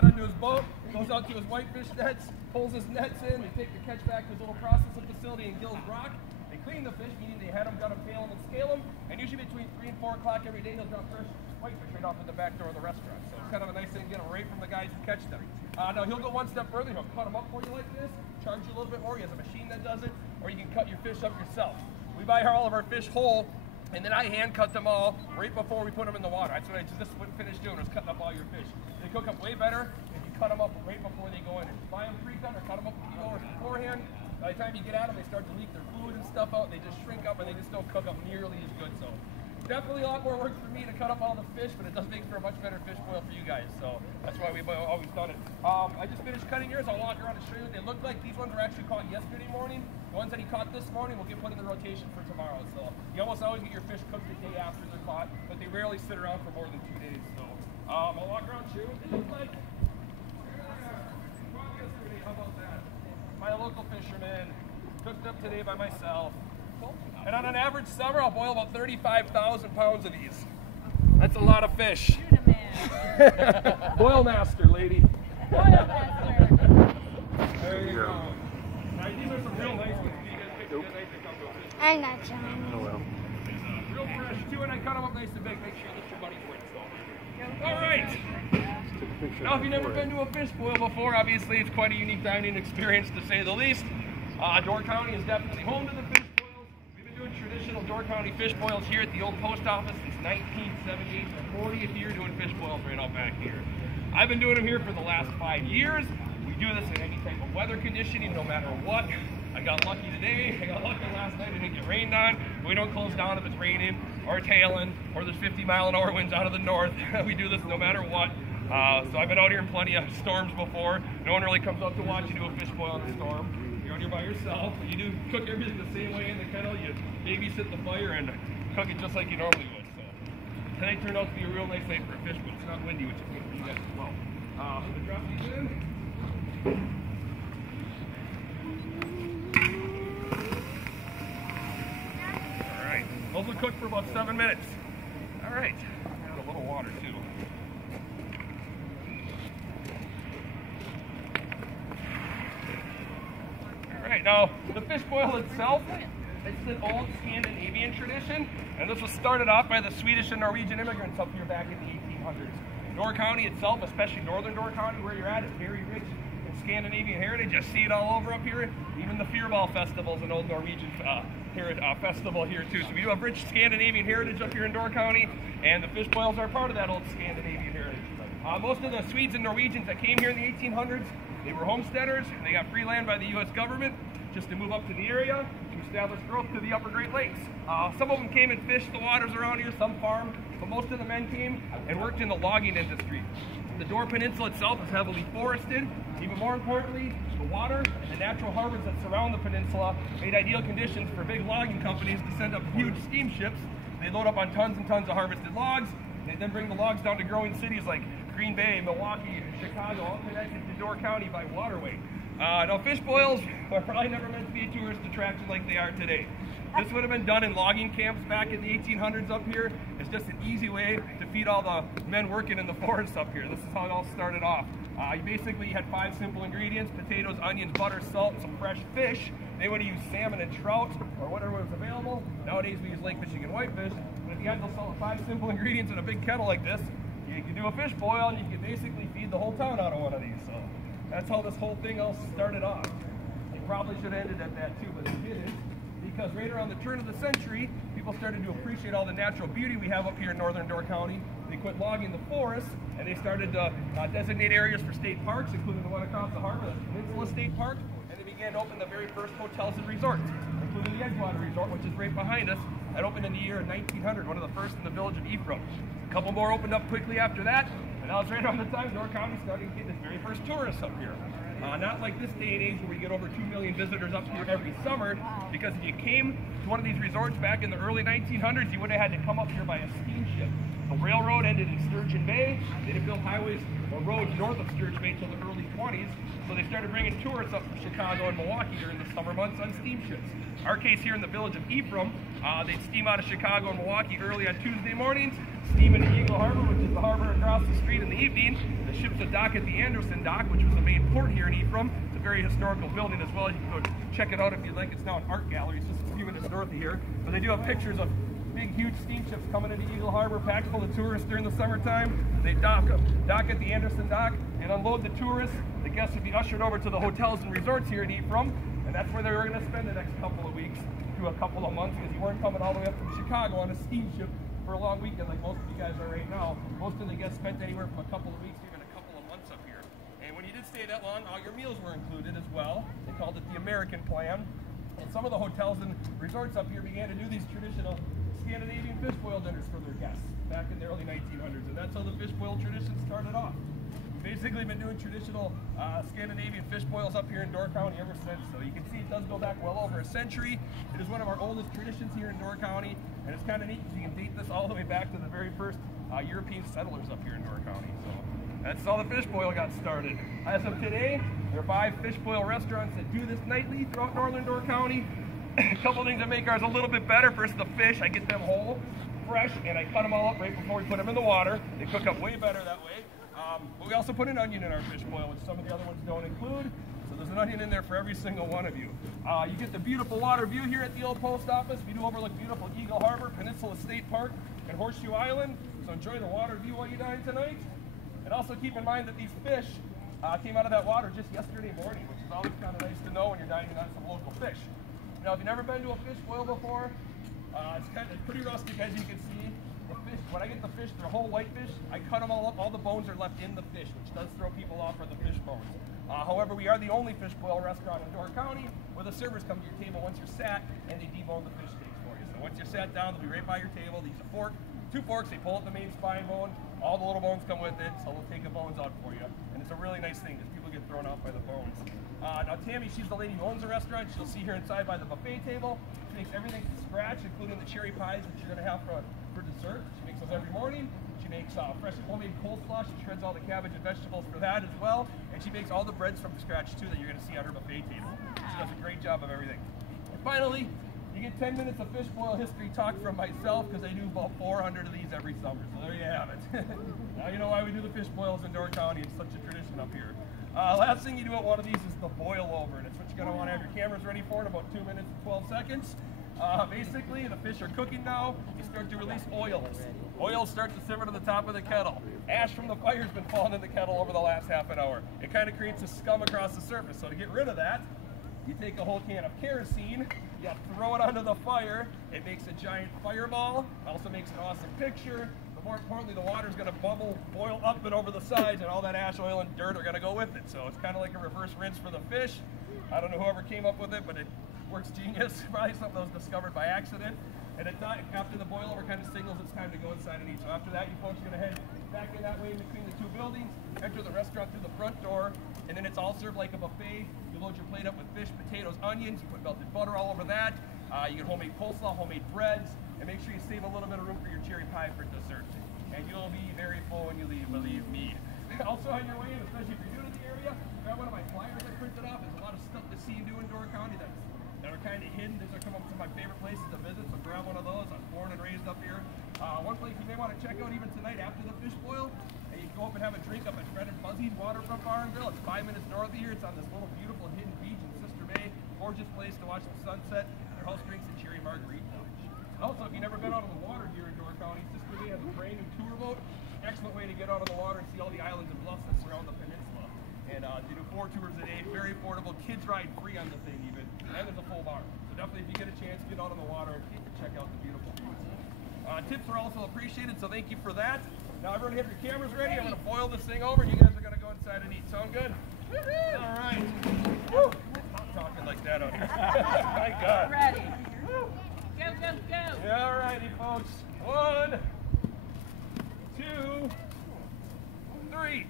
got onto his boat, goes out to his whitefish nets, pulls his nets in, they take the catch back to his little processing facility in Gills Rock. They clean the fish, meaning they had them, got them, tail them, and scale them, and usually between 3 and 4 o'clock every day, they'll drop fresh whitefish right off at the back door of the restaurant. So it's kind of a nice thing to get them right from the guys who catch them. Now he'll go one step further, he'll cut them up for you like this, charge you a little bit more, he has a machine that does it, or you can cut your fish up yourself. We buy all of our fish whole, and then I hand cut them all right before we put them in the water. That's what I just finished doing, was cutting up all your fish. They cook up way better if you cut them up right before they go in. If you buy them pre-cut or cut them up a few hours beforehand, by the time you get at them, they start to leak their fluid and stuff out. They just shrink up and they just don't cook up nearly as good. So definitely a lot more work for me to cut up all the fish, but it does make for a much better fish boil for you guys. So that's why we've always done it. I just finished cutting yours. I'll walk around and show you what they look like. These ones were actually caught yesterday morning. The ones that he caught this morning will get put in the rotation for tomorrow. So you almost always get your fish cooked the day after they're caught, but they rarely sit around for more than 2 days. So I'll walk around and show you what they look like. How about that? My local fisherman, cooked up today by myself. And on an average summer, I'll boil about 35,000 pounds of these. That's a lot of fish. You're the man. Boil master, lady. Boil master. There you go. Now, these are some real nice ones. You guys pick a good night to come to a fish. I'm not John. Oh well. Real fresh, too, and I cut them up nice and big. Make sure you get your money's worth. So. All right. Now, if you've never been to a fish boil before, obviously it's quite a unique dining experience to say the least. Door County is definitely home to the fish boils. We've been doing traditional Door County fish boils here at the old post office since 1978. The 40th year doing fish boils right out back here. I've been doing them here for the last 5 years. We do this in any type of weather conditioning, no matter what. I got lucky today. I got lucky last night. I didn't get rained on. We don't close down if it's raining or it's hailing or there's 50-mile-an-hour winds out of the north. We do this no matter what. So I've been out here in plenty of storms before. No one really comes up to watch you do a fish boil in a storm. You're out here by yourself. You do cook everything the same way in the kettle. You babysit the fire and cook it just like you normally would. So tonight turned out to be a real nice night for a fish, but it's not windy, which is good for you guys as well. I'm going to drop these in. All right. Those will cook for about 7 minutes. All right. Add a little water too. Right, now, the fish boil itself, it's an old Scandinavian tradition, and this was started off by the Swedish and Norwegian immigrants up here back in the 1800s. Door County itself, especially northern Door County where you're at, is very rich in Scandinavian heritage. You see it all over up here. Even the Fyriball Festival is an old Norwegian festival here too. So we do have rich Scandinavian heritage up here in Door County, and the fish boils are part of that old Scandinavian heritage. Most of the Swedes and Norwegians that came here in the 1800s, they were homesteaders, and they got free land by the U.S. government just to move up to the area to establish growth to the upper Great Lakes. Some of them came and fished the waters around here, some farmed, but most of the men came and worked in the logging industry. The Door Peninsula itself is heavily forested. Even more importantly, the water and the natural harbors that surround the peninsula made ideal conditions for big logging companies to send up huge steamships. They load up on tons and tons of harvested logs. They then bring the logs down to growing cities like Green Bay, Milwaukee, Chicago, all connected to Door County by waterway. Now, fish boils were probably never meant to be a tourist attraction like they are today. This would have been done in logging camps back in the 1800s up here. It's just an easy way to feed all the men working in the forests up here. This is how it all started off. You basically had 5 simple ingredients: potatoes, onions, butter, salt, and some fresh fish. They would have used salmon and trout or whatever was available. Nowadays we use lake fishing and whitefish. But if you had those 5 simple ingredients in a big kettle like this, you can do a fish boil and you can basically feed the whole town out of one of these. So that's how this whole thing all started off. It probably should have ended at that too, but it didn't, because right around the turn of the century, people started to appreciate all the natural beauty we have up here in northern Door County. They quit logging the forests, and they started to designate areas for state parks, including the one across the harbor, the Peninsula State Park, and they began to open the very first hotels and resorts, including the Edgewater Resort, which is right behind us. That opened in the year 1900, one of the first in the village of Ephraim. A couple more opened up quickly after that, and now it's right around the time Door County started getting its very first tourists up here. Not like this day and age where we get over 2 million visitors up here every summer, because if you came to one of these resorts back in the early 1900s, you would have had to come up here by a steamship. The railroad ended in Sturgeon Bay. They didn't build highways or roads north of Sturge Bay till the early 20s. So they started bringing tourists up from Chicago and Milwaukee during the summer months on steamships. Our case here in the village of Ephraim, they'd steam out of Chicago and Milwaukee early on Tuesday mornings, steam into Eagle Harbor, which is the harbor across the street in the evening. The ships would dock at the Anderson Dock, which was the main port here in Ephraim. It's a very historical building as well. You can go check it out if you'd like. It's now an art gallery. It's just a few minutes north of here. But they do have pictures of big, huge steamships coming into Eagle Harbor, packed full of tourists during the summertime. They dock at the Anderson Dock and unload the tourists. The guests would be ushered over to the hotels and resorts here in Ephraim, and that's where they were going to spend the next couple of weeks to a couple of months, because you weren't coming all the way up from Chicago on a steamship for a long weekend like most of you guys are right now. Most of the guests spent anywhere from a couple of weeks to even a couple of months up here. And when you did stay that long, all your meals were included as well. They called it the American plan. And some of the hotels and resorts up here began to do these traditional Scandinavian fish boil dinners for their guests back in the early 1900s, and that's how the fish boil tradition started off. We've basically been doing traditional Scandinavian fish boils up here in Door County ever since, so you can see it does go back well over a century. It is one of our oldest traditions here in Door County, and it's kind of neat because you can date this all the way back to the very first European settlers up here in Door County. So that's how the fish boil got started. As of today, there are 5 fish boil restaurants that do this nightly throughout northern Door County. A couple things that make ours a little bit better. First, the fish, I get them whole, fresh, and I cut them all up right before we put them in the water. They cook up way better that way. But we also put an onion in our fish boil, which some of the other ones don't include. So there's an onion in there for every single one of you. You get the beautiful water view here at the old post office. We do overlook beautiful Eagle Harbor, Peninsula State Park, and Horseshoe Island. So enjoy the water view while you dine tonight. And also keep in mind that these fish came out of that water just yesterday morning, which is always kind of nice to know when you're dining on some local fish. Now, if you've never been to a fish boil before, it's pretty rustic, as you can see. The fish, when I get the fish, they're whole white fish. I cut them all up. All the bones are left in the fish, which does throw people off for the fish bones. However, we are the only fish boil restaurant in Door County where the servers come to your table once you're sat and they debone the fish steaks for you. So once you're sat down, they'll be right by your table. They use a fork, 2 forks. They pull out the main spine bone. All the little bones come with it, so they'll take the bones out for you. And it's a really nice thing because people get thrown off by the bones. Now Tammy, she's the lady who owns the restaurant. She'll see her inside by the buffet table. She makes everything from scratch, including the cherry pies, which you're going to have for dessert. She makes those every morning. She makes fresh homemade coleslaw. She shreds all the cabbage and vegetables for that as well. And she makes all the breads from scratch too that you're going to see on her buffet table. She does a great job of everything. And finally, you get 10 minutes of fish boil history talk from myself, because I do about 400 of these every summer. So there you have it. Now you know why we do the fish boils in Door County. It's such a tradition up here. Last thing you do at one of these is the boil over, and it's what you're going to want to have your cameras ready for in about 2 minutes and 12 seconds. Basically, the fish are cooking now. You start to release oils. Oils start to simmer to the top of the kettle. Ash from the fire has been falling in the kettle over the last half an hour. It kind of creates a scum across the surface. So to get rid of that, you take a whole can of kerosene, you throw it onto the fire. It makes a giant fireball. Also makes an awesome picture. But more importantly, the water is going to bubble, boil up and over the sides, and all that ash, oil, and dirt are going to go with it. So it's kind of like a reverse rinse for the fish. I don't know whoever came up with it, but it works genius. Probably something that was discovered by accident. And at night, after the boil over kind of signals it's time to go inside and eat. So after that, you folks are going to head back in that way in between the 2 buildings, enter the restaurant through the front door, and then it's all served like a buffet. You load your plate up with fish, potatoes, onions, you put melted butter all over that. You get homemade coleslaw, homemade breads, and make sure you save a little bit of room for your cherry pie for dessert. And you'll be very full when you leave, believe me. Also on your way in, especially if you're new to the area, grab one of my flyers I printed off. There's a lot of stuff to see and do in Door County that are kind of hidden. These are some of my favorite places to visit, so grab one of those. I'm born and raised up here. One place you may want to check out even tonight after the fish boil, you can go up and have a drink up at Fred and Fuzzy's Waterfront Bar and Grill. It's 5 minutes north of here. It's on this little beautiful hidden beach in Sister Bay. Gorgeous place to watch the sunset. Their house drinks and cherry margarita. And also, if you've never been out on the water here in Door County, Sister Bay has a brand new tour boat. Excellent way to get out on the water and see all the islands and bluffs that surround the peninsula. And they do 4 tours a day, very affordable. Kids ride free on the thing even, and there's a full bar. So definitely, if you get a chance, get out on the water and check out the beautiful views. Tips are also appreciated, so thank you for that. Now everyone have your cameras ready. I'm going to boil this thing over, and you guys are going to go inside and eat. Sound good? All right. Woo. I'm talking like that out here. My God. Ready. Go, go, go. Yeah, all righty, folks. 1, 2, 3.